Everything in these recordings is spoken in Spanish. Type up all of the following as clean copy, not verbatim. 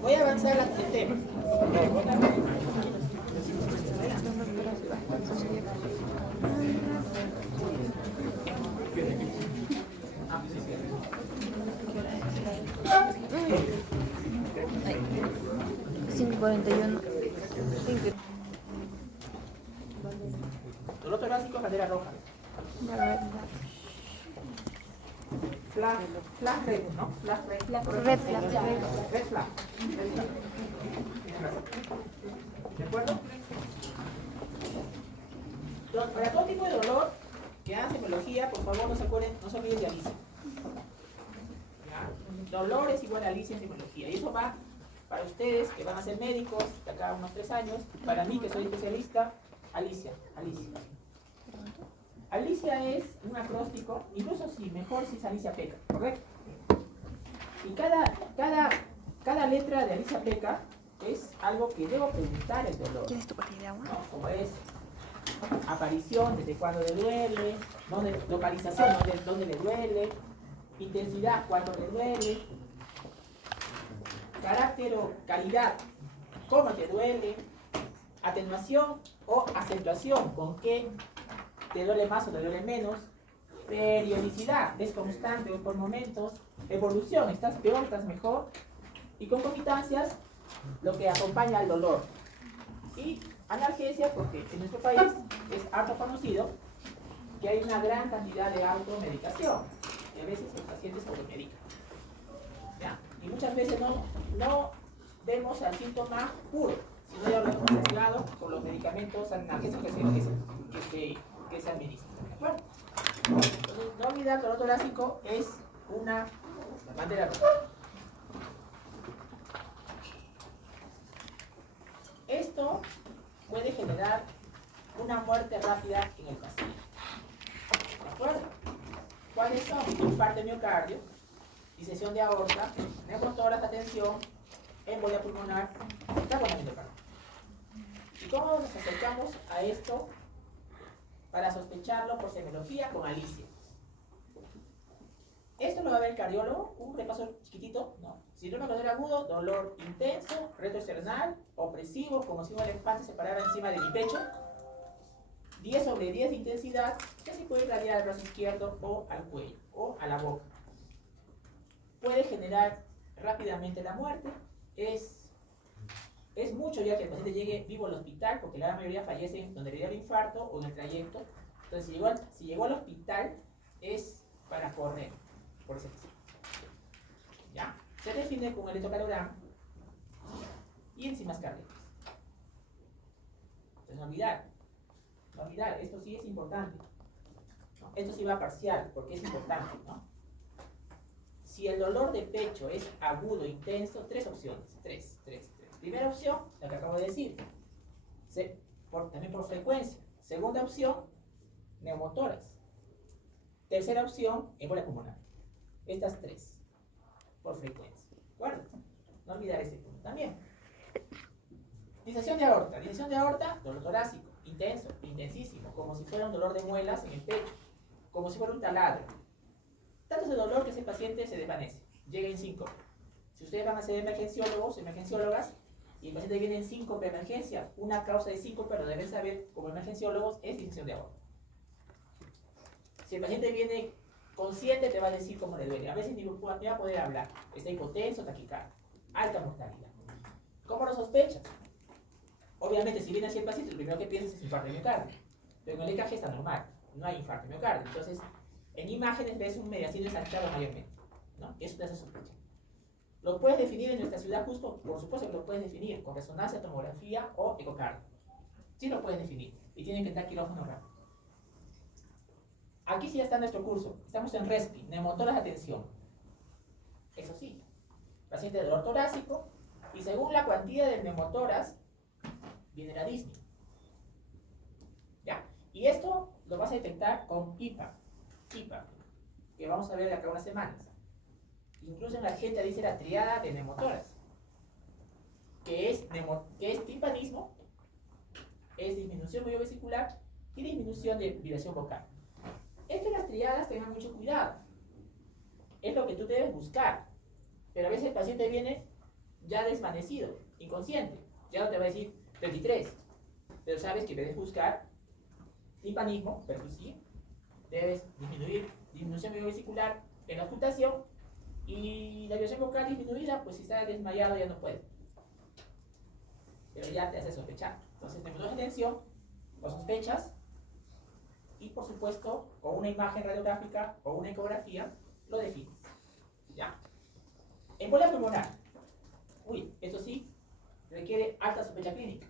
Voy a avanzar el tema. Ay, 5:41. Dolor torácico, bandera roja. Flag red, ¿no? Flag red. Red flag. Red flag. ¿De acuerdo? Para todo tipo de dolor que hagan semiología, por favor no se olviden de Alicia. ¿Ya? Dolor es igual a Alicia en semiología. Y eso va para ustedes que van a ser médicos de acá a unos 3 años. Para mí, que soy especialista, Alicia. Alicia es un acróstico, incluso sí, mejor si es Alicia Peca, ¿correcto? Y cada letra de Alicia Peca es algo que debo preguntar el dolor. ¿Quieres tu pastilla de agua? ¿No? Como es aparición, desde cuándo le duele, localización, dónde le duele, intensidad, cuándo le duele, carácter o calidad, cómo te duele, atenuación o acentuación, con qué te duele más o te duele menos, periodicidad, es constante o por momentos, evolución, estás peor, estás mejor, y concomitancias, lo que acompaña al dolor. Y analgesia, porque en nuestro país es harto conocido que hay una gran cantidad de automedicación, y a veces el paciente se automedica. ¿Ya? Y muchas veces no vemos al síntoma puro, sino ya lo hemos mezclado con los medicamentos analgésicos que se administran. ¿De acuerdo? Entonces, no olvidar que el dolor torácico es una bandera roja. Esto puede generar una muerte rápida en el paciente. ¿De acuerdo? ¿Cuáles son? Infarto de miocardio, disección de aorta, neumotórax, atención, embolia pulmonar, taponamiento cardíaco. ¿Y cómo nos acercamos a esto para sospecharlo por semiología con Alicia? Esto lo va a ver el cardiólogo, un repaso chiquitito, ¿no? Síndrome de dolor agudo, dolor intenso, retroesternal, opresivo, como si un elefante se parara encima de mi pecho, 10/10 de intensidad, que se puede irradiar al brazo izquierdo o al cuello o a la boca. Puede generar rápidamente la muerte. Es mucho ya que el paciente llegue vivo al hospital, porque la gran mayoría fallecen donde le dio el infarto o en el trayecto. Entonces, si llegó al hospital, es para correr, por ese caso. ¿Ya? Se define con electrocardiograma y enzimas cardíacas. Entonces, no olvidar, esto sí es importante, ¿no? Esto sí va parcial, porque es importante, ¿no? Si el dolor de pecho es agudo, intenso, 3 opciones. 3. Primera opción, la que acabo de decir, también por frecuencia. Segunda opción, neumotórax. Tercera opción, embolia pulmonar. Estas 3, por frecuencia. ¿De acuerdo? No olvidar ese punto también. Disección de aorta. Disección de aorta, dolor torácico, intenso, intensísimo, como si fuera un dolor de muelas en el pecho, como si fuera un taladro. Tanto de dolor que ese paciente se desvanece, llega en síncope. Si ustedes van a ser emergenciólogos, emergenciólogas, y el paciente viene en síncope de emergencia, una causa de síncope, pero deben saber como emergenciólogos, es disección de aorta. Si el paciente viene consciente, te va a decir cómo le duele. A veces ni va a poder hablar, está hipotenso, taquicardia, alta mortalidad. ¿Cómo lo sospechas? Obviamente, si viene así el paciente, lo primero que piensas es infarto de miocardio, pero en el EKG está normal, no hay infarto de miocardio. Entonces, en imágenes ves un mediastino ensanchado mayormente, ¿no? Eso te hace sospechar. ¿Lo puedes definir en nuestra ciudad justo? Por supuesto que lo puedes definir con resonancia, tomografía o ecocardio. Sí lo puedes definir y tienen que estar quirófano rápido. Aquí sí ya está nuestro curso. Estamos en RESPI, neumotórax de atención. Eso sí, paciente de dolor torácico, y según la cuantía del neumotórax viene la disnea. ¿Ya? Y esto lo vas a detectar con IPA, que vamos a ver de acá unas semanas. Incluso en la gente dice la triada de neumotórax, que es timpanismo, es disminución vesicular y disminución de vibración vocal. Es que las triadas tengan mucho cuidado. Es lo que tú debes buscar. Pero a veces el paciente viene ya desvanecido, inconsciente. Ya no te va a decir 33. Pero sabes que debes buscar timpanismo, percusivo, debes disminuir disminución vesicular en la ocultación y la vibración vocal disminuida, pues si está desmayado ya no puede. Pero ya te hace sospechar. Entonces, tenemos de tensión o sospechas y, por supuesto, con una imagen radiográfica o una ecografía lo defines. ¿Ya? Embolia pulmonar. Uy, esto sí requiere alta sospecha clínica.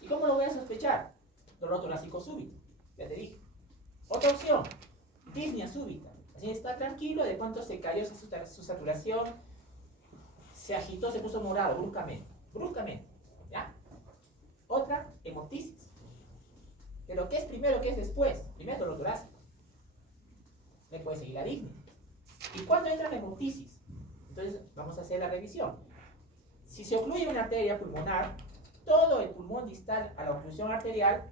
¿Y cómo lo voy a sospechar? Dolor torácico súbito, ya te dije. Otra opción, disnea súbita. Así está tranquilo, de cuánto se cayó su saturación, se agitó, se puso morado bruscamente. Bruscamente. ¿Ya? Otra, hemoptisis. Pero ¿qué es primero, qué es después? Primero dolor torácico. Le puede seguir la disnea. ¿Y cuándo entra la hemoptisis? Entonces vamos a hacer la revisión. Si se ocluye una arteria pulmonar, todo el pulmón distal a la oclusión arterial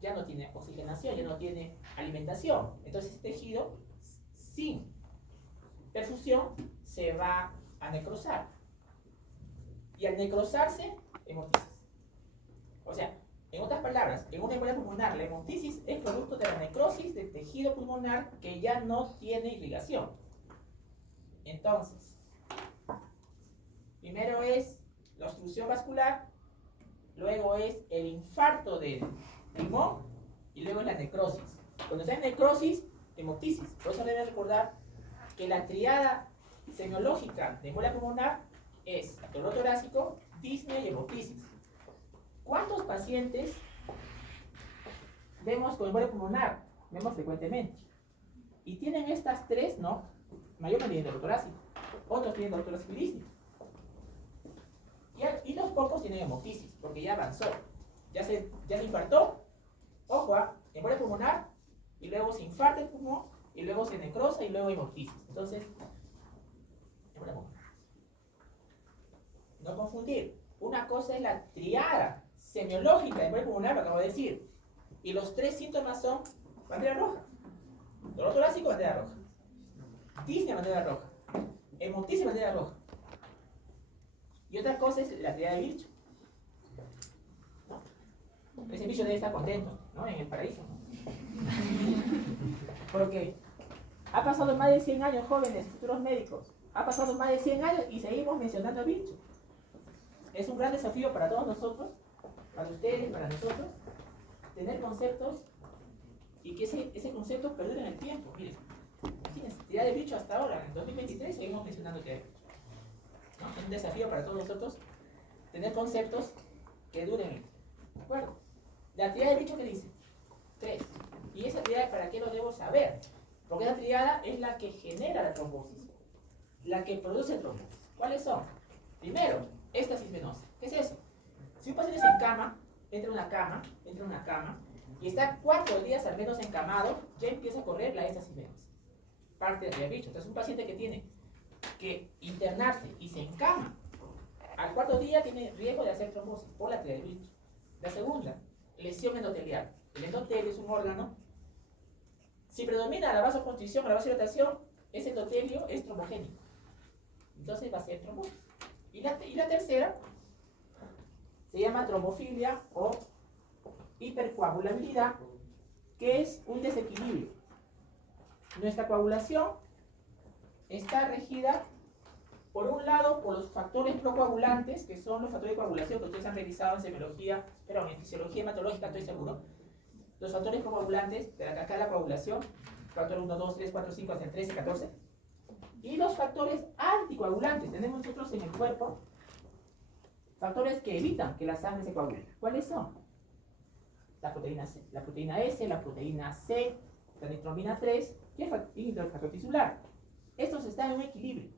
ya no tiene oxigenación, ya no tiene alimentación. Entonces este tejido sin perfusión se va a necrosar. Y al necrosarse, hemoptisis. O sea, en otras palabras, en una embolia pulmonar, la hemoptisis es producto de la necrosis del tejido pulmonar que ya no tiene irrigación. Entonces, primero es la obstrucción vascular, luego es el infarto del pulmón y luego es la necrosis. Cuando está en necrosis, hemoptisis. Por eso debes recordar que la triada semiológica de embolia pulmonar es dolor torácico, disnea y hemoptisis. ¿Cuántos pacientes vemos con embolia pulmonar? Vemos frecuentemente. Y tienen estas tres, ¿no? Mayormente tienen dolor torácico. Otros tienen dolor torácico y disnea. Y los pocos tienen hemoptisis, porque ya avanzó. Ya se infartó. Ojo, embolia pulmonar, y luego se infarta el pulmón, y luego se necrosa, y luego hemoptisis. Entonces, embolia pulmonar. No confundir. Una cosa es la triada semiológica de embolia pulmonar, lo acabo de decir. Y los tres síntomas son bandera roja. Dolor torácico, bandera roja. Disnea, bandera roja. Hemoptisis, bandera roja. Y otra cosa es la triada de bicho. ¿No? Ese bicho debe estar contento, ¿no? En el paraíso, ¿no? Porque ha pasado más de 100 años, jóvenes, futuros médicos. Ha pasado más de 100 años y seguimos mencionando al bicho. Es un gran desafío para todos nosotros, para ustedes, para nosotros, tener conceptos y que ese concepto perdure en el tiempo. Miren, imagínense, triada de bicho hasta ahora, en 2023 seguimos mencionando triada de bicho. ¿No? Es un desafío para todos nosotros tener conceptos que duren. ¿De acuerdo? La triada de bicho, ¿qué dice? 3. ¿Y esa triada para qué lo debo saber? Porque esa triada es la que genera la trombosis, la que produce trombosis. ¿Cuáles son? Primero, éstasis venosa. ¿Qué es eso? Si un paciente se encama, entra en una cama y está 4 días al menos encamado, ya empieza a correr la éstasis venosa. Parte de la triada de bicho. Entonces un paciente que tiene que internarse y se encama, al 4.º día tiene riesgo de hacer trombosis por la triada de bicho. La segunda, lesión endotelial. El endotelio es un órgano. Si predomina la vasoconstricción o la vasodilatación, ese endotelio es trombogénico. Entonces va a ser trombosis. Y la tercera se llama trombofilia o hipercoagulabilidad, que es un desequilibrio. Nuestra coagulación está regida, por un lado, por los factores procoagulantes, que son los factores de coagulación que ustedes han revisado en semiología, pero en fisiología hematológica estoy seguro. Los factores procoagulantes de la cascada de la coagulación, factor 1, 2, 3, 4, 5, hasta el 13, 14. Y los factores anticoagulantes, tenemos nosotros en el cuerpo factores que evitan que la sangre se coagule. ¿Cuáles son? La proteína C, la proteína C, la nitromina 3 y el factor tisular. Estos están en un equilibrio.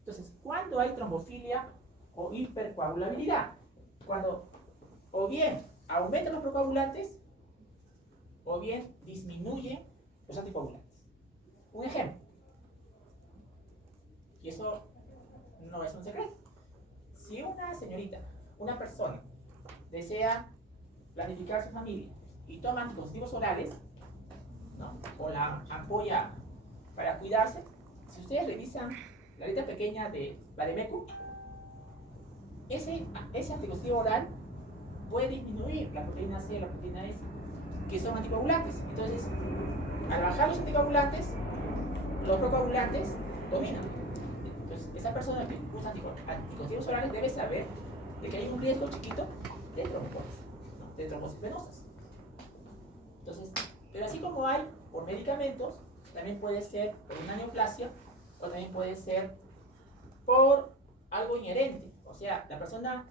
Entonces, ¿cuándo hay trombofilia o hipercoagulabilidad? Cuando o bien aumentan los procoagulantes o bien disminuyen los anticoagulantes. Un ejemplo. Y eso no es un secreto. Si una señorita, una persona, desea planificar su familia y toma anticonceptivos orales, ¿no? O la apoya para cuidarse, si ustedes revisan la letra pequeña de Vademécum, ese anticonceptivo oral puede disminuir la proteína C, la proteína S, que son anticoagulantes. Entonces, al bajar los anticoagulantes, los procoagulantes dominan. Entonces, esa persona que usa anticonceptivos orales debe saber de que hay un riesgo chiquito de trombosis, ¿no? De trombosis venosas. Entonces, pero así como hay por medicamentos, también puede ser por una neoplasia o también puede ser por algo inherente. O sea, la persona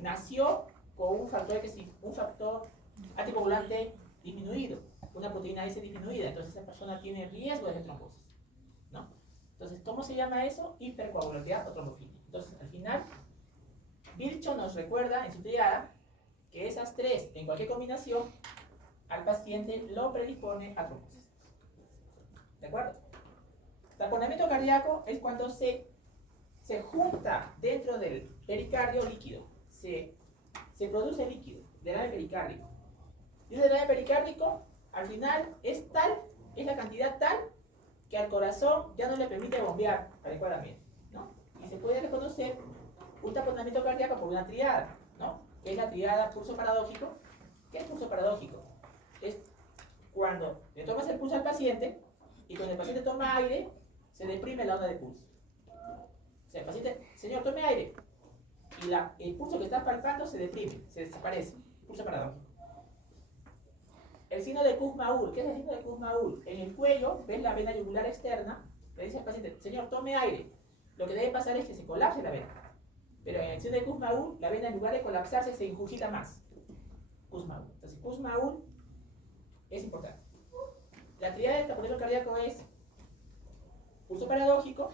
nació con un factor anticoagulante disminuido, una proteína S disminuida, entonces esa persona tiene riesgo de trombosis, ¿no? Entonces, ¿cómo se llama eso? Hipercoagulabilidad o trombofilia. Entonces, al final, Virchow nos recuerda en su triada que esas tres, en cualquier combinación, al paciente lo predispone a trombosis. ¿De acuerdo? Taponamiento cardíaco es cuando se junta dentro del pericardio líquido. Se produce líquido del área pericárdico. Y ese área pericárdico, al final, es la cantidad tal que al corazón ya no le permite bombear adecuadamente, ¿no? Y se puede reconocer un taponamiento cardíaco por una triada, ¿no? Que es la triada pulso paradójico. ¿Qué es pulso paradójico? Es cuando le tomas el pulso al paciente y cuando el paciente toma aire, se deprime la onda de pulso. O sea, el paciente, señor, tome aire. Y el pulso que está palpando se deprime, se desaparece. Pulso paradójico. El signo de Kussmaul. ¿Qué es el signo de Kussmaul? En el cuello, ves la vena yugular externa, le dice al paciente, señor, tome aire. Lo que debe pasar es que se colapse la vena. Pero en el signo de Kussmaul, la vena en lugar de colapsarse se ingurgita más. Kussmaul. Entonces, Kussmaul es importante. La triada del taponamiento cardíaco es pulso paradójico,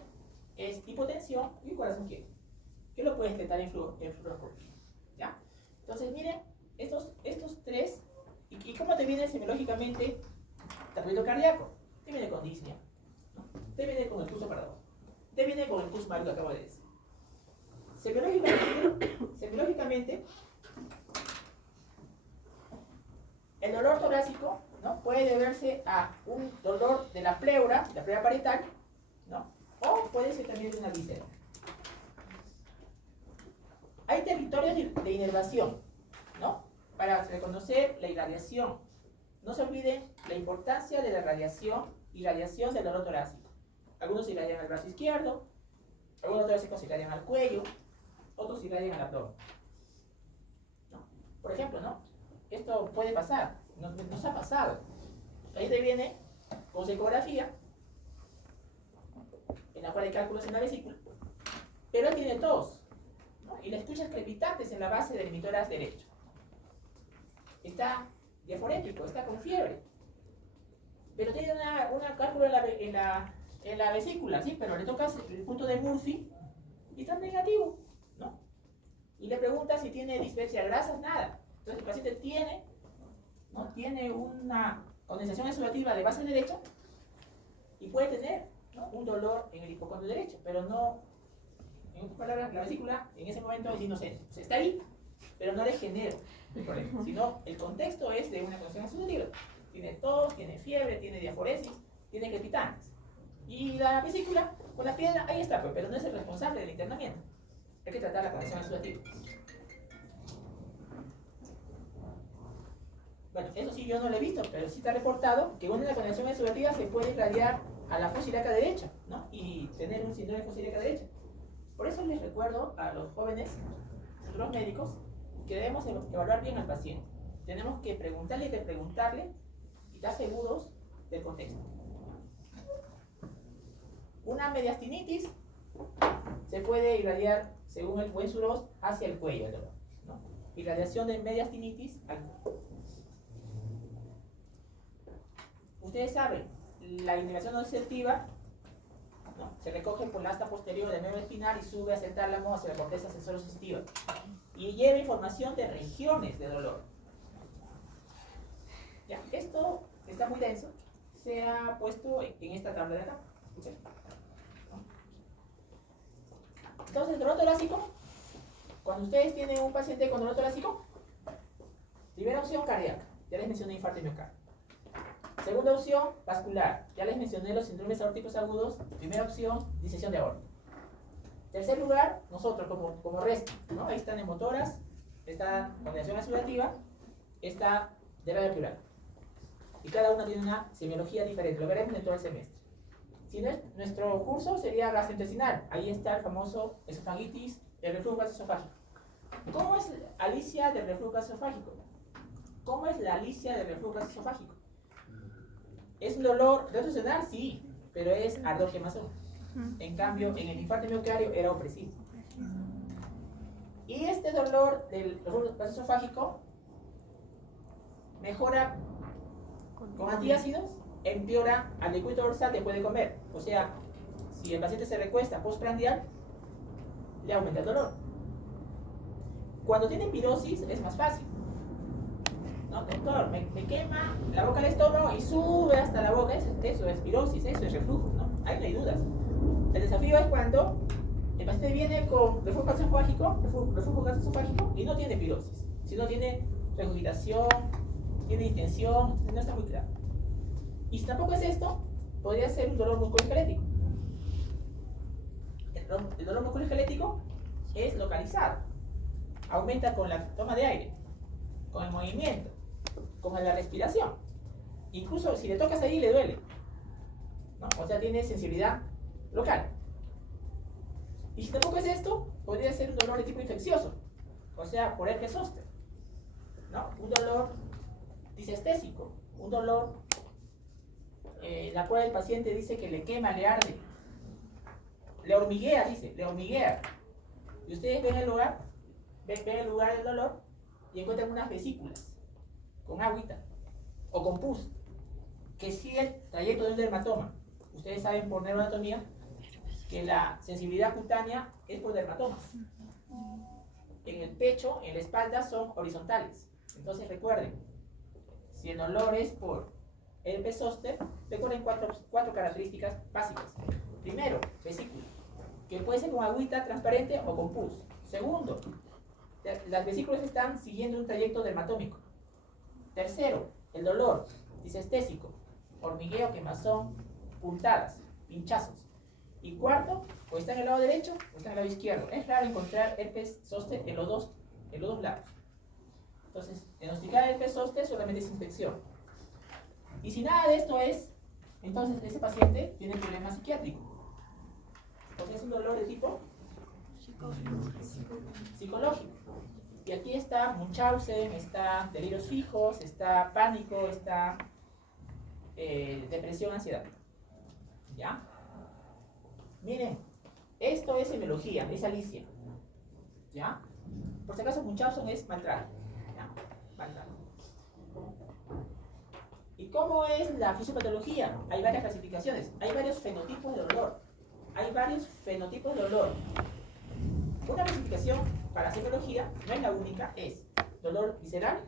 es hipotensión y corazón quieto. ¿Qué lo puedes detectar en fluoroscopia? ¿Ya? Entonces, miren, estos tres, ¿y cómo te viene semiológicamente taponamiento cardíaco? Te viene con disnea, ¿no? Te viene con el pulso paradójico, te viene con el Kussmaul que acabo de decir. Semiológicamente, el dolor torácico, ¿no? Puede deberse a un dolor de la pleura parietal, ¿no? O puede ser también de una víscera. Hay territorios de inervación, ¿no? Para reconocer la irradiación. No se olviden la importancia de la irradiación del dolor torácico. Algunos irradian al brazo izquierdo, algunos torásicos irradian al cuello, otros irradian al abdomen, ¿no? Por ejemplo, ¿no? Esto puede pasar, nos ha pasado. Ahí te viene con ecografía, en la cual hay cálculos en la vesícula, pero él tiene tos, ¿no? Y le escuchas crepitantes en la base del mitoras derecho. Está diaforético, está con fiebre, pero tiene una cálculo en la vesícula, ¿sí? Pero le tocas el punto de Murphy y está negativo, ¿no? Y le preguntas si tiene dispepsia de grasas, nada. Entonces el paciente tiene una condensación exudativa de base derecha y puede tener, ¿no? Un dolor en el hipocondrio derecho, pero no, en otras palabras, la vesícula en ese momento es inocente. O sea, está ahí, pero no le genera el problema, sino el contexto es de una condensación exudativa. Tiene tos, tiene fiebre, tiene diaforesis, tiene crepitantes. Y la vesícula, con la pierna, ahí está, pues, pero no es el responsable del internamiento. Hay que tratar la condensación exudativa. Bueno, eso sí yo no lo he visto, pero sí está reportado que una de la condensación exudativa se puede irradiar a la fosa ilíaca derecha, ¿no? Y tener un síndrome de fosa ilíaca derecha. Por eso les recuerdo a los jóvenes, futuros médicos, que debemos evaluar bien al paciente. Tenemos que preguntarle y repreguntarle y estar seguros del contexto. Una mediastinitis se puede irradiar, según el buen Suros, hacia el cuello, ¿no? Irradiación de mediastinitis al cuello. Ustedes saben, la inervación nociceptiva, ¿no? Se recoge por la asta posterior del nervio espinal y sube hacia el tálamo, hacia la corteza sensoro-sensitiva. Y lleva información de regiones de dolor. Ya, esto está muy denso. Se ha puesto en esta tabla de acá. ¿Okay? Entonces, el dolor torácico, cuando ustedes tienen un paciente con dolor torácico, primera opción cardíaca. Ya les mencioné infarto y miocardio. Segunda opción, vascular. Ya les mencioné los síndromes aórticos agudos. Primera opción, disección de aorta. Tercer lugar, nosotros como resto, ¿no? Ahí están neumotoras, está condensación exudativa, está derrame pleural. Y cada una tiene una semiología diferente, lo veremos en todo el semestre. Si no es, nuestro curso sería gastrointestinal, ahí está el famoso esofagitis, el reflujo gastroesofágico. ¿Cómo es Alicia del reflujo gastroesofágico? ¿Cómo es la Alicia del reflujo gastroesofágico? ¿Es un dolor retrocesional? Sí, pero es ardor quemazón. En cambio, en el infarto miocardio era opresivo. Y este dolor del reflujo gastroesofágico mejora con antiácidos, empeora al decúbito dorsal después de comer. O sea, si el paciente se recuesta postprandial, le aumenta el dolor. Cuando tiene pirosis es más fácil. No, doctor, me quema la boca del estómago y sube hasta la boca. Eso es pirosis, eso es reflujo, ¿no? Ahí no hay dudas. El desafío es cuando el paciente viene con reflujo gastroesofágico y no tiene pirosis, sino tiene regurgitación, tiene distensión, no está muy claro. Y si tampoco es esto, podría ser un dolor musculoesquelético. El dolor musculoesquelético es localizado, aumenta con la toma de aire, con el movimiento, con la respiración. Incluso si le tocas ahí le duele, ¿no? O sea, tiene sensibilidad local. Y si tampoco es esto, podría ser un dolor de tipo infeccioso, o sea, por herpes zóster, ¿no? Un dolor disestésico, un dolor la cual el paciente dice que le quema, le arde, le hormiguea, dice, le hormiguea. Y ustedes ven el lugar del dolor y encuentran unas vesículas con agüita o con pus que sigue el trayecto de un dermatoma. Ustedes saben por neuroanatomía que la sensibilidad cutánea es por dermatomas. En el pecho, en la espalda son horizontales. Entonces recuerden, si el dolor es por herpes zóster, recuerden cuatro características básicas. Primero, vesícula, que puede ser con agüita transparente o con pus. Segundo, las vesículas están siguiendo un trayecto dermatómico. Tercero, el dolor disestésico, hormigueo, quemazón, puntadas, pinchazos. Y cuarto, o está en el lado derecho o está en el lado izquierdo. Es raro encontrar herpes zóster en los dos lados. Entonces, diagnosticar herpes zóster solamente es infección. Y si nada de esto es, entonces ese paciente tiene problema psiquiátrico. O sea, es un dolor de tipo psicológico. Y aquí está Munchausen, está delirios fijos, está pánico, está depresión, ansiedad. ¿Ya? Miren, esto es semiología, es Alicia. ¿Ya? Por si acaso Munchausen es maltrato. ¿Ya? Maltrato. ¿Y cómo es la fisiopatología? Hay varias clasificaciones, hay varios fenotipos de dolor. Una clasificación para semiología, no es la única, es dolor visceral,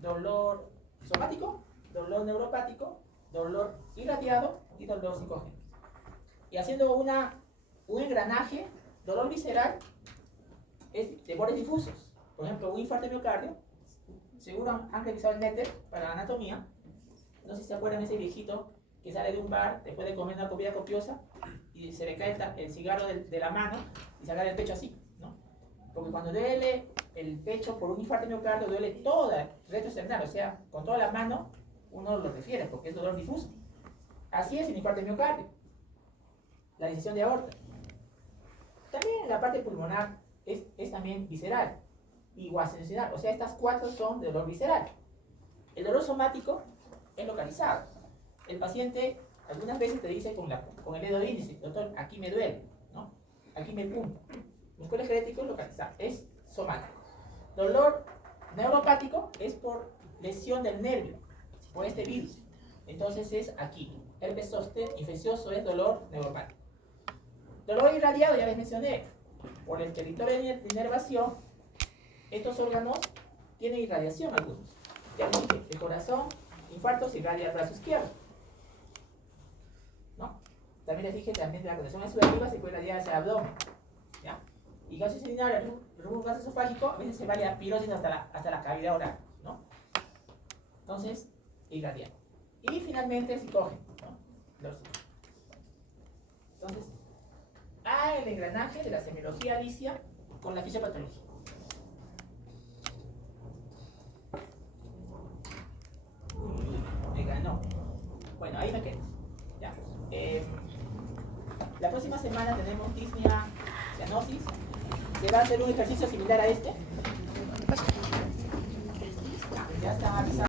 dolor somático, dolor neuropático, dolor irradiado y dolor psicógeno. Y haciendo un engranaje, dolor visceral es de bordes difusos. Por ejemplo, un infarto de miocardio, seguro han revisado el Netter para anatomía. No sé si se acuerdan de ese viejito que sale de un bar después de comer una comida copiosa y se le cae el cigarro de la mano y se agarra el pecho así, ¿no? Porque cuando duele el pecho por un infarto de miocardio, duele toda el retroesternal, o sea, con toda la mano uno lo refiere porque es dolor difuso. Así es el infarto de miocardio, la disección de aorta. También la parte pulmonar es también visceral y gastrointestinal, o sea, estas cuatro son de dolor visceral. El dolor somático es localizado. El paciente algunas veces te dice con el dedo índice, doctor, aquí me duele, ¿no? Aquí me punta. Musculoesquelético es localizado, es somático. Dolor neuropático es por lesión del nervio, por este virus. Entonces es aquí. Herpes zóster infeccioso es dolor neuropático. Dolor irradiado, ya les mencioné, por el territorio de inervación, estos órganos tienen irradiación algunos. Ya les dije, el corazón, infarto se irradia al brazo izquierdo, ¿no? También les dije también de la condición exudativa se puede irradiar hacia el abdomen, ¿ya? Y gastrointestinal, el reflujo gastroesofágico, a veces se va a pirosis hasta la cavidad oral, ¿no? Entonces, irradiar. Y finalmente el psicógeno, ¿no? Entonces, a el engranaje de la semiología Alicia con la fisiopatología. Me ganó. Bueno, ahí me quedo. Ya. La próxima semana tenemos disnea, cianosis. Se va a hacer un ejercicio similar a este. Ya está avisado.